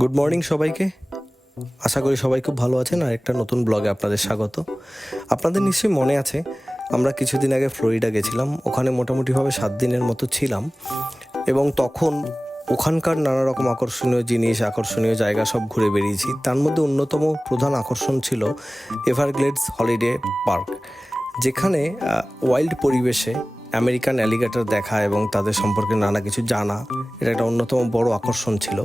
Good morning সবাইকে। আশা করি সবাই খুব ভালো আছেন আর একটা নতুন ব্লগে আপনাদের স্বাগত। আপনাদের নিশ্চয়ই মনে আছে আমরা কিছুদিন আগে ফ্লোরিডা গেছিলাম, ওখানে মোটামুটিভাবে 7 দিনের মতো ছিলাম এবং তখন ওখানকার নানা রকম আকর্ষণীয় জিনিস, আকর্ষণীয় জায়গা সব ঘুরে বেরিয়েছি। তার মধ্যে অন্যতম প্রধান আকর্ষণ ছিল এভারগ্লেডস হলিডে পার্ক, যেখানে ওয়াইল্ড পরিবেশে আমেরিকান অ্যালিগেটর দেখা এবং তাদের সম্পর্কে নানা কিছু জানা, এটা একটা অন্যতম বড় আকর্ষণ ছিল।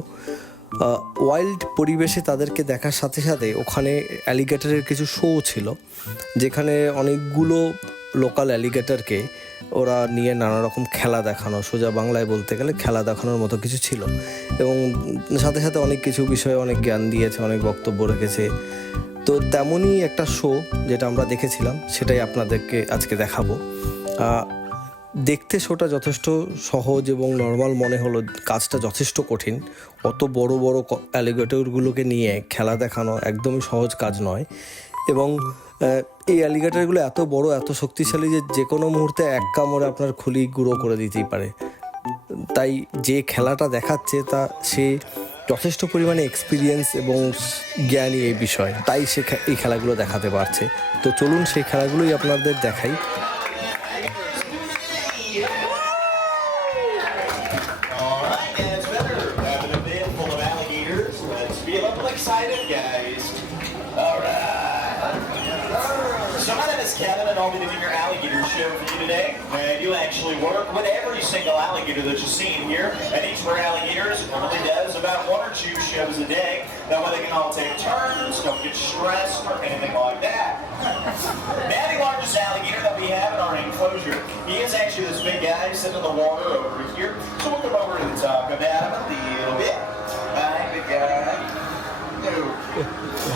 ওয়াইল্ড পরিবেশে তাদেরকে দেখার সাথে সাথে ওখানে অ্যালিগেটরের কিছু শো ছিল, যেখানে অনেকগুলো লোকাল অ্যালিগেটরকে ওরা নিয়ে নানা রকম খেলা দেখানো, সোজা বাংলায় বলতে গেলে খেলা দেখানোর মতো কিছু ছিল এবং সাথে সাথে অনেক কিছু বিষয়ে অনেক জ্ঞান দিয়েছে, অনেক বক্তব্য রেখেছে। তো তেমনই একটা শো যেটা আমরা দেখেছিলাম সেটাই আপনাদেরকে আজকে দেখাবো। দেখতে শোটা যথেষ্ট সহজ এবং নর্মাল মনে হলো, কাজটা যথেষ্ট কঠিন। অত বড় বড় অ্যালিগেটরগুলোকে নিয়ে খেলা দেখানো একদমই সহজ কাজ নয় এবং এই অ্যালিগেটরগুলো এত বড়, এত শক্তিশালী যে কোনো মুহূর্তে এক কামড়ে আপনার খুলি গুঁড়ো করে দিতেই পারে। তাই যে খেলাটা দেখাচ্ছে সে যথেষ্ট পরিমাণে এক্সপিরিয়েন্স এবং জ্ঞানী এই বিষয়, তাই সে এই খেলাগুলো দেখাতে পারছে। তো চলুন সেই খেলাগুলোই আপনাদের দেখাই। Excited, guys. All right. So my name is Kevin, and I'll be doing your alligator show for you today. And you'll actually work with every single alligator that you see in here. And each of our alligators normally does about 1 or 2 shows a day. That way they can all take turns, don't get stressed or anything like that. Now the largest alligator that we have in our enclosure, he is actually this big guy sitting in the water over here. So we'll come over and talk about him a little bit. Hi, big guy.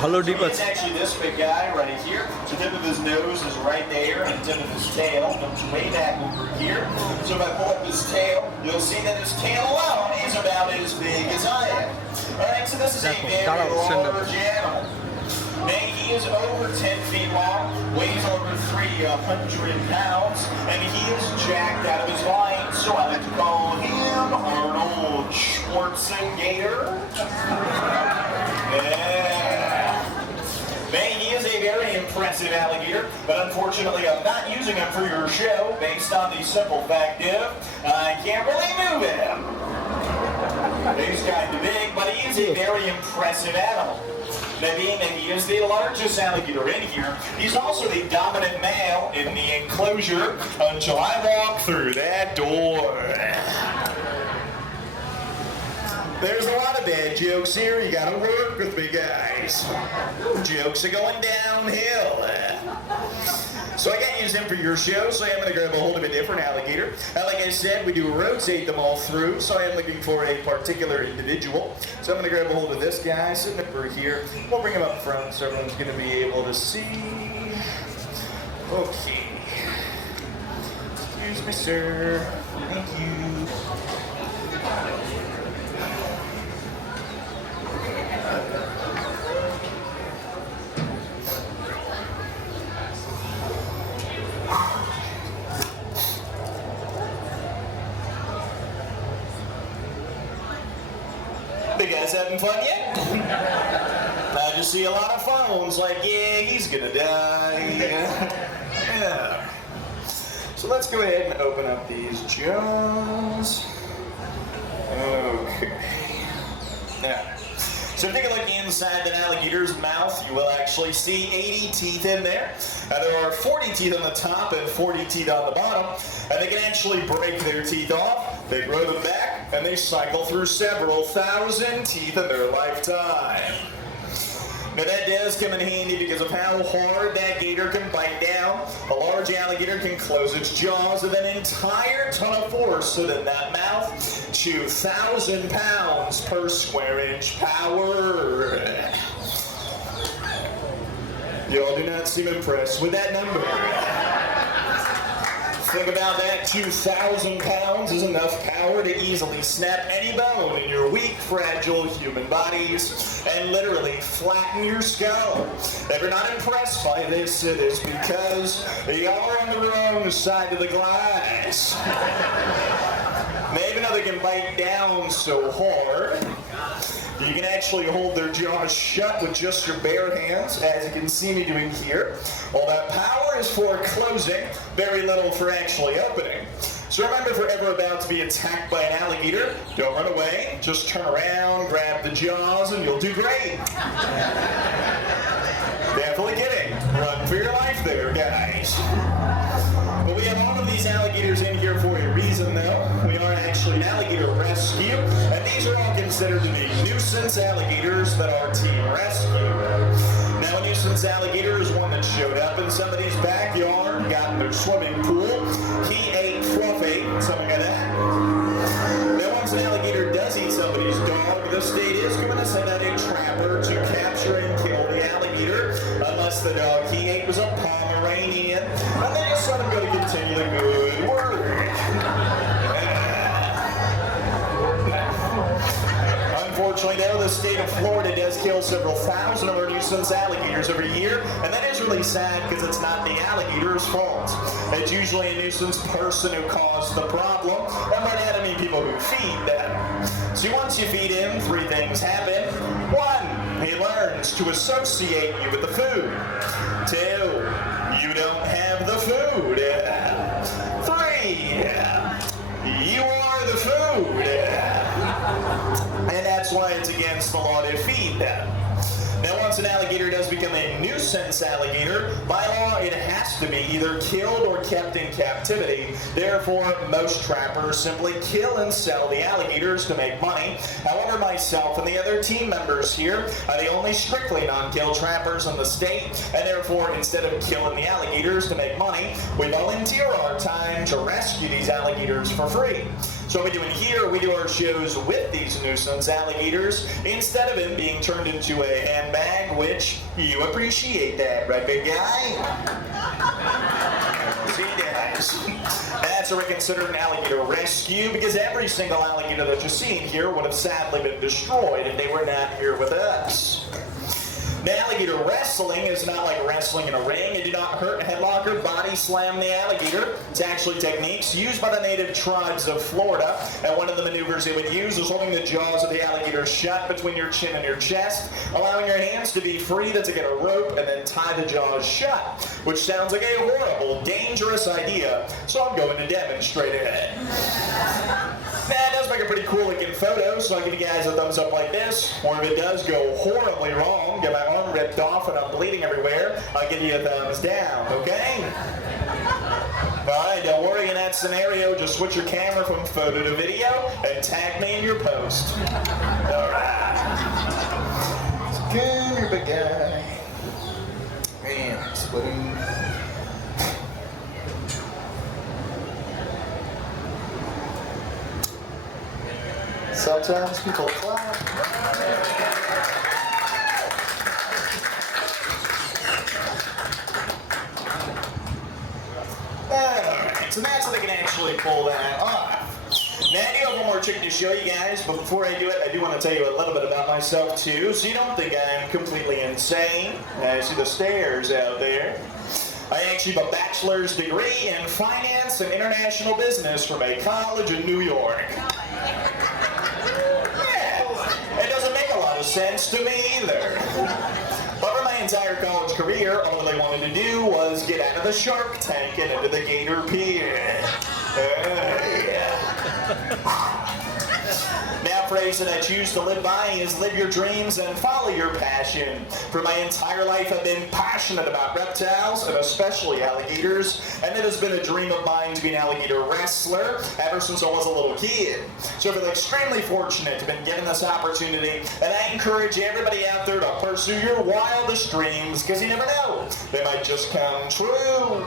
ভালো deep আছে। It's actually this big guy right here. The tip of his nose is right there, and the tip of his tail comes way back over here. So if I pull up his tail, you'll see that his tail alone is about as big as I am. All right, so this is a very large animal. Now, he is over 10 feet long, weighs over 300 pounds, and he is jacked out of his mind, so I like to call him Arnold Schwarzenegger. Yeah. Man, he is a very impressive alligator, but unfortunately I'm not using him for your show based on the simple fact of I can't really move him. He's kind of big, but he is a very impressive animal. Now, being that he is the largest alligator in here, he's also the dominant male in the enclosure until I walk through that door. There's a lot of bad jokes here. You gotta work with me, guys. Jokes are going downhill. So I can't use him for your show, so I am going to grab a hold of a different alligator. Like I said, we do rotate them all through, so I am looking for a particular individual. So I'm going to grab a hold of this guy sitting over here. We'll bring him up front so everyone's going to be able to see. Okay. Excuse me, sir. Thank you. You guys having fun yet? I just see a lot of phones like, yeah, he's gonna die. Yeah. So let's go ahead and open up these jaws. Okay. Yeah. So if you take a look inside the alligator's mouth, you will actually see 80 teeth in there. There are 40 teeth on the top and 40 teeth on the bottom, and they can actually break their teeth off. They grow them back, and they cycle through several thousand teeth in their lifetime. Now that does come in handy because of how hard that gator can bite down. A large alligator can close its jaws with an entire ton of force so that that mouth chew 1,000 pounds per square inch power. Y'all do not seem impressed with that number. Think about that, 2,000 pounds is enough power to easily snap any bone in your weak, fragile human bodies and literally flatten your skull. If you're not impressed by this, it is because you're on the wrong side of the glass. Maybe another can bite down so hard You can actually hold their jaws shut with just your bare hands, as you can see me doing here. All that power is for closing, very little for actually opening. So remember, if you're ever about to be attacked by an alligator, don't run away. Just turn around, grab the jaws, and you'll do great. Definitely kidding. Run for your life there, guys. But we have all of these alligators in here for a reason, though. We are actually an alligator rescue, and these are all considered to be nuisance alligators that our team rescued. Now, a nuisance alligator is one that showed up in somebody's backyard, got in their swimming pool. He ate fluffy, something like that. Now, once an alligator does eat somebody's dog, the state is going to send out a trapper to capture and kill the alligator, unless the dog he ate was a Pomeranian, and they just let him go to continue the good work. Unfortunately, though, the state of Florida does kill several thousand of our nuisance alligators every year, and that is really sad because it's not the alligator's fault. It's usually a nuisance person who caused the problem, and by that I mean people who feed them. So once you feed him, three things happen. One, he learns to associate you with the food. Two, you don't have the food. Three, you are the food. And that's why it's against the law to feed them. Now, once an alligator does become a nuisance alligator, by law it has to be either killed or kept in captivity. Therefore, most trappers simply kill and sell the alligators to make money. However, myself and the other team members here are the only strictly non-kill trappers in the state, and therefore, instead of killing the alligators to make money, we volunteer our time to rescue these alligators for free. So what we do in here, we do our shows with these nuisance alligators instead of them being turned into a handbag, which you appreciate that, right, big guy? See, guys. That's what we consider an alligator rescue, because every single alligator that you're seeing here would have sadly been destroyed if they were not here with us. Now, alligator wrestling is not like wrestling in a ring. You do not hurt, headlock, or body slam the alligator. It's actually techniques used by the native tribes of Florida, and one of the maneuvers they would use is holding the jaws of the alligator shut between your chin and your chest, allowing your hands to be free to get a rope and then tie the jaws shut, which sounds like a horrible, dangerous idea, so I'm going to demonstrate it. That does make a pretty cool looking photo, so I'll give you guys a thumbs up like this, or if it does go horribly wrong, get my arm ripped off and I'm bleeding everywhere, I'll give you a thumbs down, okay? Alright, don't worry in that scenario, just switch your camera from photo to video and tag me in your post. Alright. Come here, big guy. And splitting. Sometimes people clap. Alright, so that's how they can actually pull that off. Now, I do have one more trick to show you guys, but before I do it, I do want to tell you a little bit about myself too, so you don't think I'm completely insane. I see the stairs out there. I actually have a bachelor's degree in finance and international business from a college in New York. It doesn't make a lot of sense to me either. But for my entire college career, all I wanted to do was get out of the Shark Tank and into the Gator Pier. Now, phrase that I choose to live by is live your dreams and follow your passion. For my entire life, I've been passionate about reptiles, and especially alligators, and it has been a dream of mine to be an alligator wrestler ever since I was a little kid. So I feel extremely fortunate to have been given this opportunity, and I encourage everybody out there to pursue your wildest dreams, because you never know, they might just come true.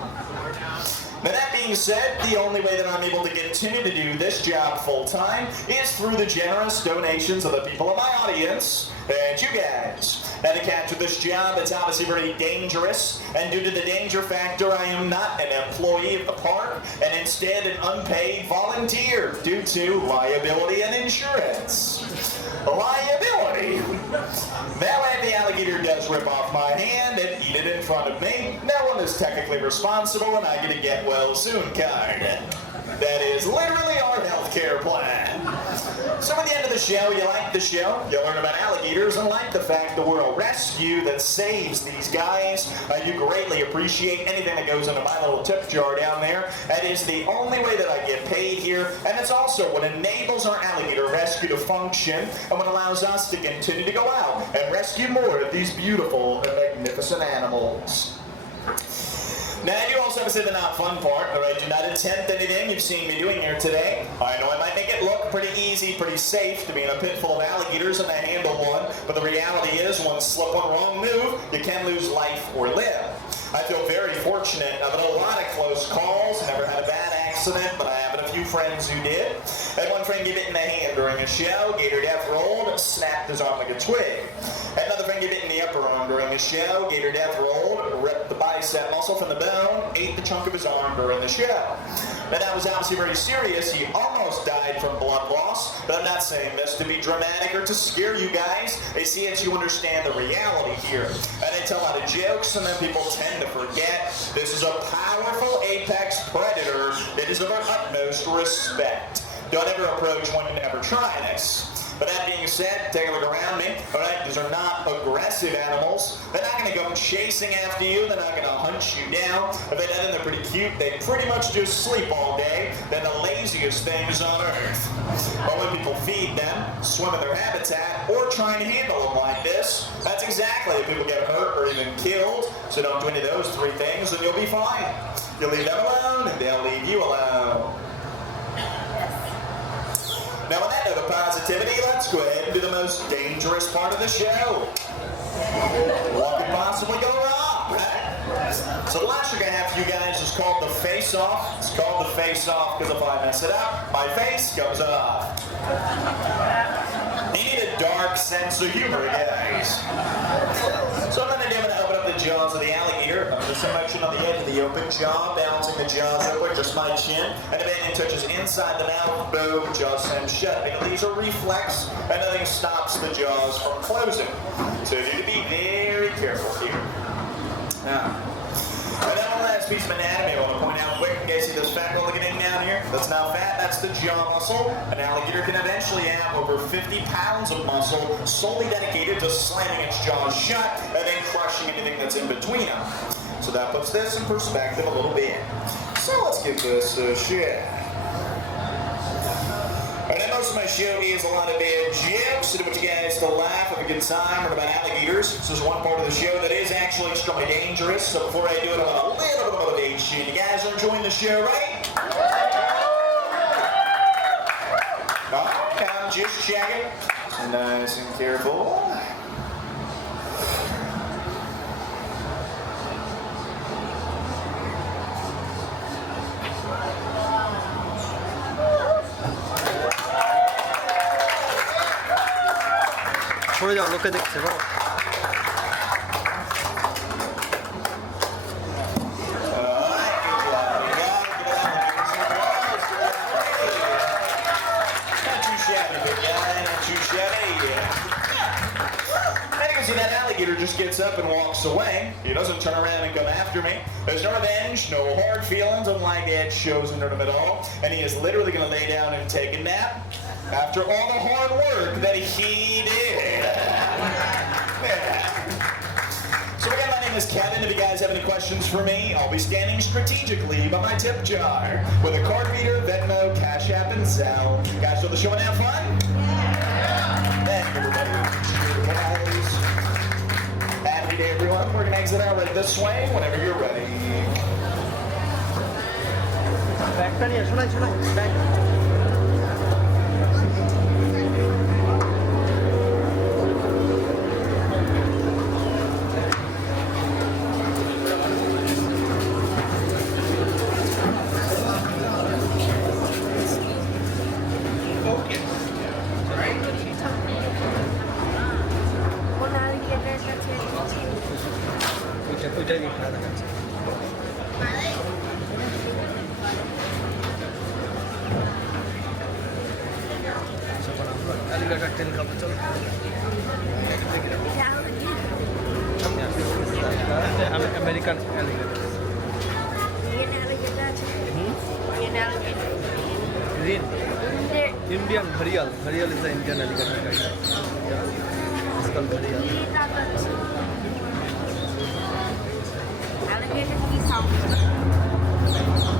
Now, that being said, the only way that I'm able to continue to do this job full-time is through the generous donations of the people in my audience and you guys. Now, to capture this job, it's obviously very dangerous, and due to the danger factor, I am not an employee of the park, and instead an unpaid volunteer due to liability and insurance. Liability? That way, if the alligator does rip off my hand and eat it in front of me, no one is technically responsible, and I get a get well soon card. that is literally our healthcare plan. So at the end of the show, you like the show, you learn about alligators, and like the fact that we're a rescue that saves these guys. I do greatly appreciate anything that goes into my little tip jar down there. That is the only way that I get paid here, and it's also what enables our alligator rescue to function, and what allows us to continue to go out and rescue more of these beautiful and magnificent animals. Now, I do also have to say the not fun part, all right? Do not attempt anything you've seen me doing here today. I know I might make it look pretty easy, pretty safe to be in a pit full of alligators and to handle one, but the reality is, one slip, one wrong move, you can lose life or limb. I feel very fortunate. I've had a lot of close calls, never had a bad accident, but I have a few friends who did. I had one friend get bit in the hand during a show, Gator Death rolled, snapped his arm like a twig. Had another friend get bit in the upper arm during a show, Gator Death rolled, ripped the bicep muscle from the bone, ate the chunk of his arm during the show. Now that was obviously very serious. He almost died from blood loss, but I'm not saying this to be dramatic or to scare you guys. I see it so you understand the reality here. And I tell a lot of jokes, and then people tend to forget this is a powerful apex predator that is of our utmost respect. Don't ever approach one and ever try this. But that being said, take a look around me. All right, these are not aggressive animals. They're not going to go chasing after you. They're not going to hunt you down. If they do, they're pretty cute. They pretty much just sleep all day. They're the laziest things on earth. But when people feed them, swim in their habitat, or try and handle them like this, that's exactly if people get hurt or even killed. So don't do any of those three things, and you'll be fine. You'll leave them alone, and they'll leave you alone. Now, on that note of positivity, let's go ahead and do the most dangerous part of the show. What could possibly go wrong, right? So the last we're going to have for you guys is called the face-off. It's called the face-off because if I mess it up, my face comes off. You need a dark sense of humor, guys. So what I'm going to do, I'm going to open up the jaws of the alligator. I'm just motion on the edge of the open jaw, balancing the jaws open, just my chin. And if anything touches inside the mouth, boom, jaws slam shut. Because these are reflex, and nothing stops the jaws from closing. So you need to be very careful here. Now, and then one last piece of anatomy I want to point out quick in case you see this fat roll getting down here. That's not fat, that's the jaw muscle. An alligator can eventually have over 50 pounds of muscle solely dedicated to slamming its jaws shut and then crushing anything that's in between them. So that puts this in perspective a little bit. So let's give this a shot. And then most of my show is a lot of bad jokes. I want you guys to laugh, have a good time, learn about alligators. This is one part of the show that is actually extremely dangerous. So before I do it, I want a little bit of motivation. You guys are enjoying the show, right? Alright, I'm just checking. Nice and careful. সরে যাও, লোকে দেখছে বলো। That alligator just gets up and walks away. He doesn't turn around and come after me. There's no revenge, no hard feelings, unlike Ed shows in him at all. And he is literally going to lay down and take a nap after all the hard work that he did. So again, my name is Kevin. If you guys have any questions for me, I'll be standing strategically by my tip jar with a card reader, Venmo, Cash App, and Zelle. Guys, so the show and have fun? Yeah. Thank you, everybody. Guys. Happy day, everyone. We're going to exit out right this way whenever you're ready. ব্যাগটা নিয়ে শোনাই bag ওইটাই দেখা যাচ্ছে alligator tail খাবো চলো American alligator Alligator. Indian gharial. Gharial is the Indian alligator kind. Yeah, it's called gharial. Alligator key sound.